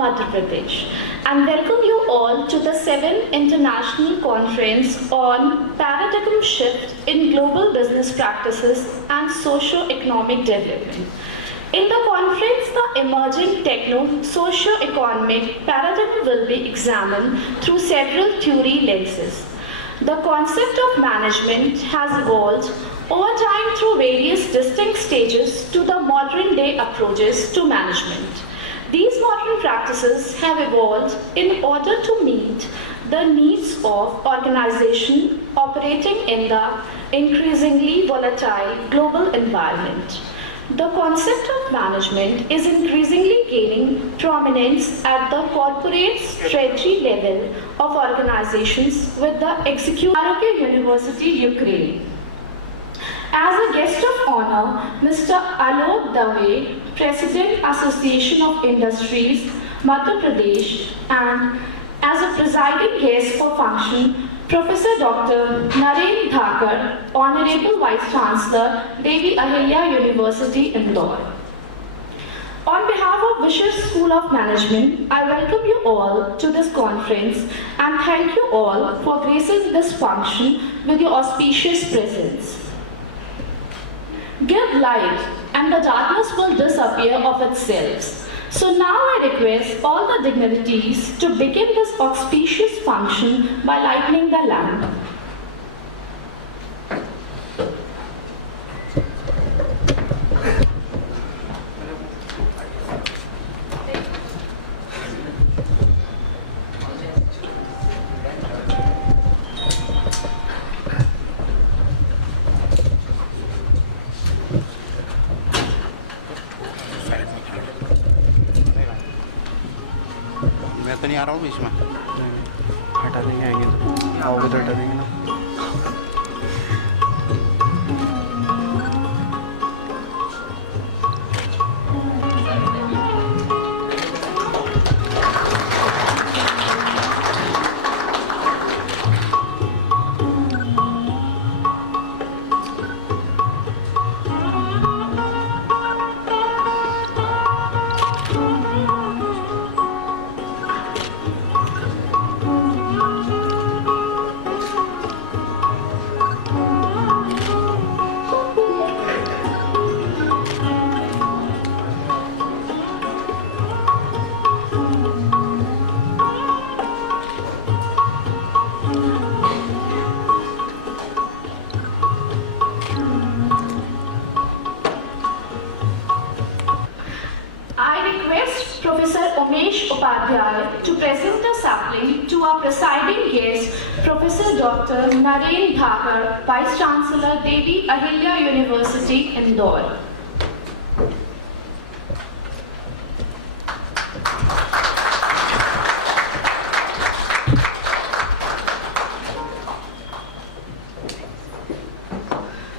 Madhya Pradesh, and welcome you all to the 7th International Conference on Paradigm Shift in Global Business Practices and Socio-Economic Development. In the conference, the emerging techno-socio-economic paradigm will be examined through several theory lenses. The concept of management has evolved over time through various distinct stages to the modern day approaches to management. These modern practices have evolved in order to meet the needs of organizations operating in the increasingly volatile global environment. The concept of management is increasingly gaining prominence at the corporate strategy level of organizations with the executive University, Ukraine. As a guest of honor, Mr. Alok Dave, President, Association of Industries, Madhya Pradesh, and as a presiding guest for function, Professor Dr. Naveen Narang, Honorable Vice Chancellor, Devi Ahilya University, Indore. On behalf of Vishisht School of Management, I welcome you all to this conference and thank you all for gracing this function with your auspicious presence. Give light and the darkness will disappear of itself. So now I request all the dignitaries to begin this auspicious function by lighting the lamp. मैं तो नहीं आ रहा हूँ बीच में हटा देंगे आएंगे तो आओगे तो हटा देंगे ना To present a sapling to our presiding guest, Professor Dr. Naveen Narang, Vice Chancellor, Devi Ahilya University, Indore.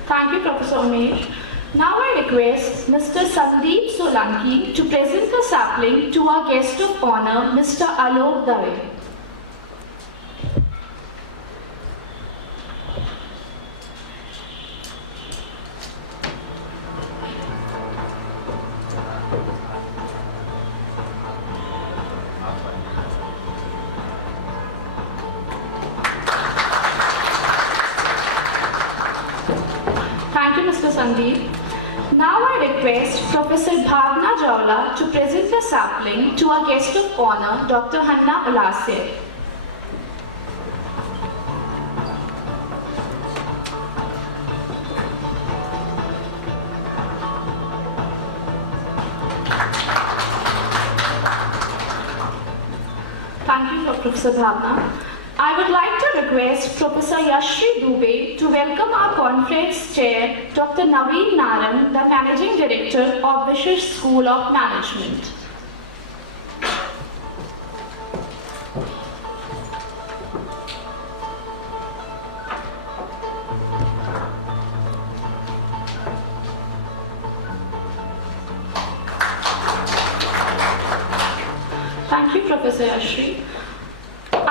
Thank you, Professor Umesh. Now I request Mr. Sandeep Solanki to present the sapling to our guest of honor, Mr. Alok Dave. Thank you, Mr. Sandeep. Now I request Professor Bhavna Jawla to present the sapling to our guest of honor, Dr. Hanna Ulasir. Thank you, Professor Bhavna. I would like to request Professor Yashri Dubey to welcome our conference chair, Dr. Naveen Narang, the Managing Director of Vishisht School of Management. Thank you, Professor Yashri.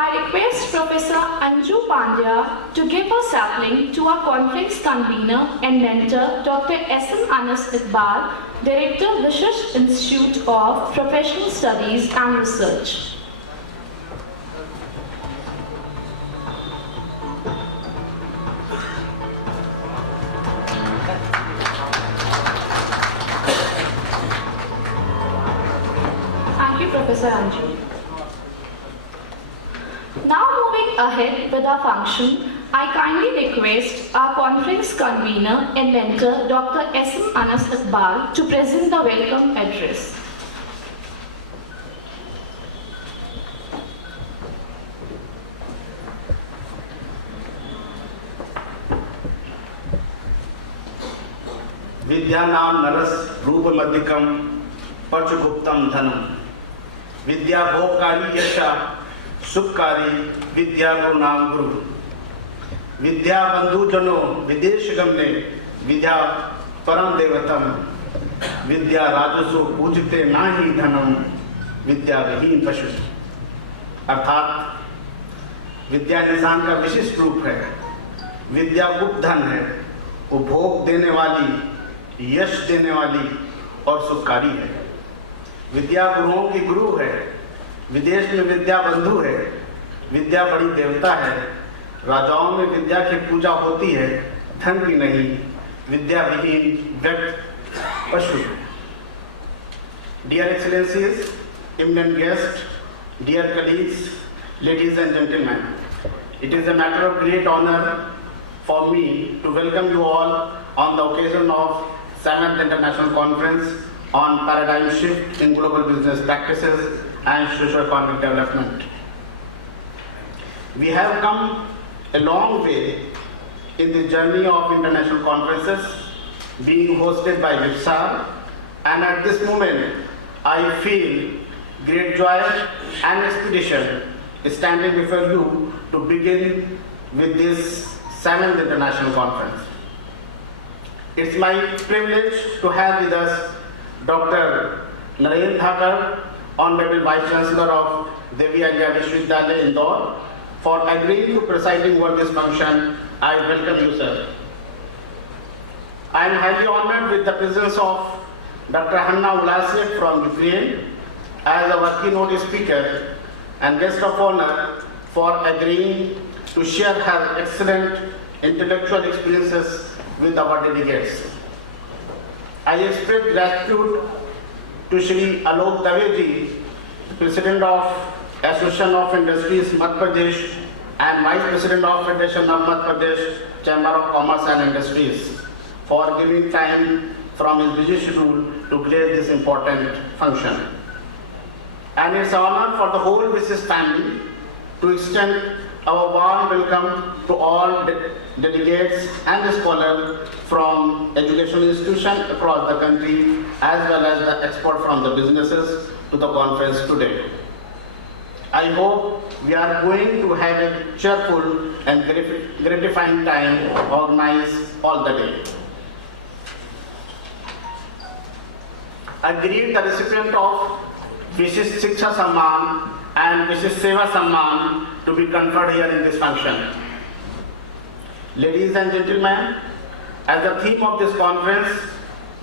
I request Professor Anju Pandya to give a sapling to our conference convener and mentor, Dr. S.M.Anas Iqbal, Director, Vishisht Institute of Professional Studies and Research. Thank you, Professor Anju. Now moving ahead with our function, I kindly request our conference convener and mentor, Dr. S.M.Anas Iqbal, to present the welcome address. विद्यानाम नरस रूप मध्यकम पचगुप्तम धनम विद्या भोगकारी यशा सुखकारी विद्या गुरु नाम गुरु विद्या बंधु जनो विदेश गमने विद्या परम देवतम विद्या राजसो पूजते नाही धनम विद्या विहीन पशु। अर्थात विद्या इंसान का विशिष्ट रूप है, विद्या गुप्त धन है, वो भोग देने वाली, यश देने वाली और सुखकारी है। विद्या गुरुओं की गुरु है, विदेश में विद्या बंधु है, विद्या बड़ी देवता है, राजाओं में विद्या की पूजा होती है, धन की नहीं, विद्या विहीन व्यक्ति पशु। Dear Excellencies, eminent guests, dear colleagues, ladies and gentlemen, it is a matter of great honor for me to welcome you all on the occasion of 7th International Conference on Paradigm Shift in Global Business Practices and Socio-Economic Development. We have come a long way in the journey of international conferences being hosted by VSOM, and at this moment I feel great joy and expedition standing before you to begin with this 7th International Conference. It's my privilege to have with us Dr. Naveen Narang, Honorable Vice Chancellor of Devi Ahilya Vishwavidyalaya, Indore, for agreeing to presiding over this function. I welcome you, sir. I am highly honored with the presence of Dr. Hanna Ulasek from Ukraine as our keynote speaker and guest of honor for agreeing to share her excellent intellectual experiences with our delegates. I express gratitude to Shri Alok Daveji, President of Association of Industries Madhya Pradesh and Vice President of Federation of Madhya Pradesh Chamber of Commerce and Industries, for giving time from his busy schedule to grace this important function. And it's an honor for the whole Vishisht family to extend our warm welcome to all delegates and scholars from educational institutions across the country, as well as the experts from the businesses to the conference today. I hope we are going to have a cheerful and gratifying time organized all the day. I greet the recipient of Vishisht Shiksha Samman and Vishisht Seva Samman to be conferred here in this function. Ladies and gentlemen, as the theme of this conference,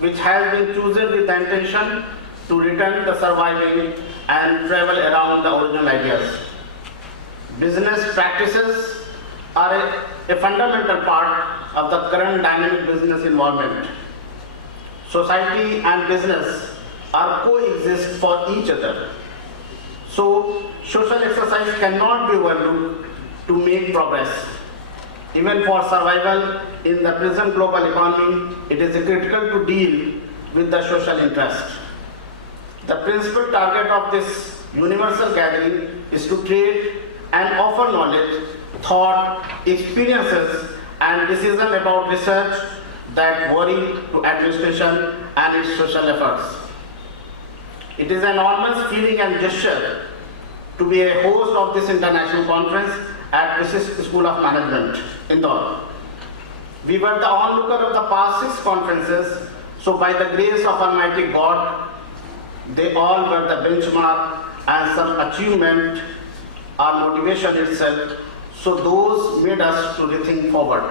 which has been chosen with the intention to return the surviving and travel around the original ideas. Business practices are a fundamental part of the current dynamic business environment. Society and business are coexist for each other. So, social exercise cannot be overlooked to make progress. Even for survival in the present global economy, it is critical to deal with the social interest. The principal target of this universal gathering is to trade and offer knowledge, thought, experiences, and decisions about research that worry to administration and its social efforts. It is an enormous feeling and gesture to be a host of this international conference at Vishisht School of Management, Indore. We were the onlooker of the past 6 conferences, so by the grace of Almighty God, they all were the benchmark and some achievement our motivation itself, so those made us to rethink forward.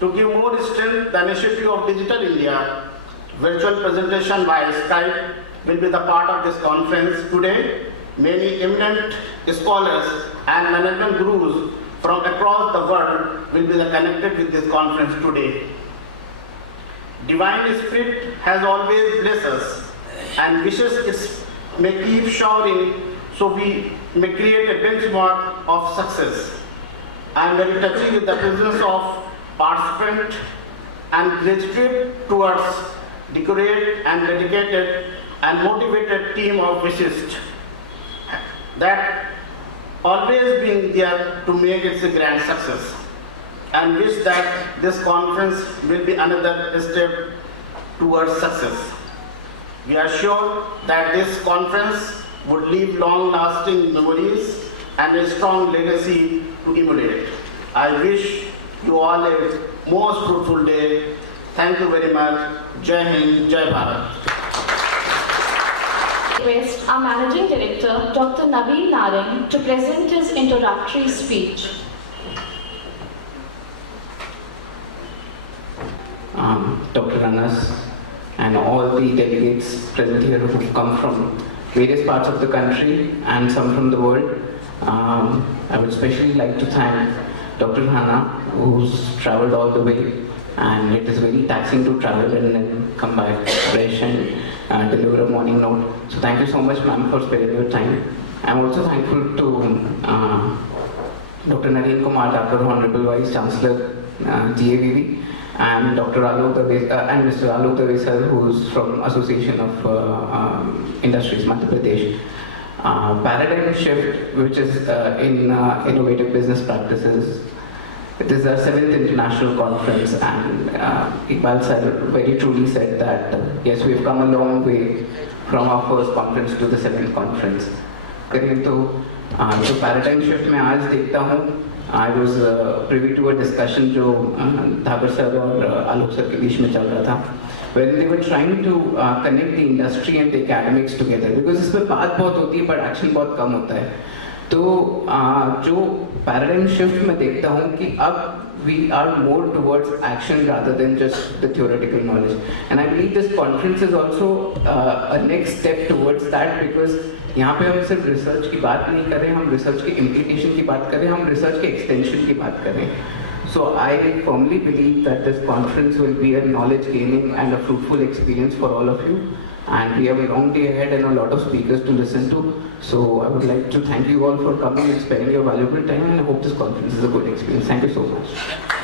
To give more strength, the initiative of Digital India, virtual presentation via Skype, will be the part of this conference today. Many eminent scholars and management gurus from across the world will be connected with this conference today. Divine Spirit has always blessed us and wishes it may keep showering so we may create a benchmark of success. I am very touched with the presence of participant and gratitude towards decorated and dedicated and motivated team of Vishisht that always being there to make it a grand success, and wish that this conference will be another step towards success. We are sure that this conference would leave long-lasting memories and a strong legacy to emulate. I wish you all a most fruitful day. Thank you very much. Jai Hind, Jai Bharat. Request our Managing Director, Dr. Naveen Narang, to present his introductory speech. Dr. Anas and all the delegates present here who come from various parts of the country and some from the world. I would especially like to thank Dr. Hannah, who's traveled all the way, and it is very taxing to travel and then come back fresh and deliver a morning note. So thank you so much, ma'am, for sparing your time. I'm also thankful to Dr. Naveen Narang, Honorable Vice Chancellor, GAVV, and Dr. and Mr. Alok Davesar, who's from Association of Industries, Madhya Pradesh. Paradigm shift, which is in innovative business practices. It is our 7th international conference, and Iqbal sir very truly said that yes, we've come a long way from our first conference to the 7th conference. तो paradigm shift में आज देखता हूँ, I was privy to a discussion जो धाकर sir और आलोक sir के बीच में चल रहा था, when they were trying to connect the industry and the academics together, because इसमें बात बहुत होती है but action बहुत कम होता है. तो जो paradigm shift में देखता हूँ कि अब we are more towards action rather than just the theoretical knowledge, and I believe this conference is also a next step towards that, because यहाँ पे हम सिर्फ रिसर्च की बात नहीं कर रहे, हम रिसर्च के इम्प्लीकेशन की बात कर रहे हैं, हम रिसर्च के एक्सटेंशन की बात कर रहे हैं. So I firmly believe that this conference will be a knowledge gaining and a fruitful experience for all of you, and we have a long day ahead and a lot of speakers to listen to. So I would like to thank you all for coming and spending your valuable time, and I hope this conference is a good experience. Thank you so much.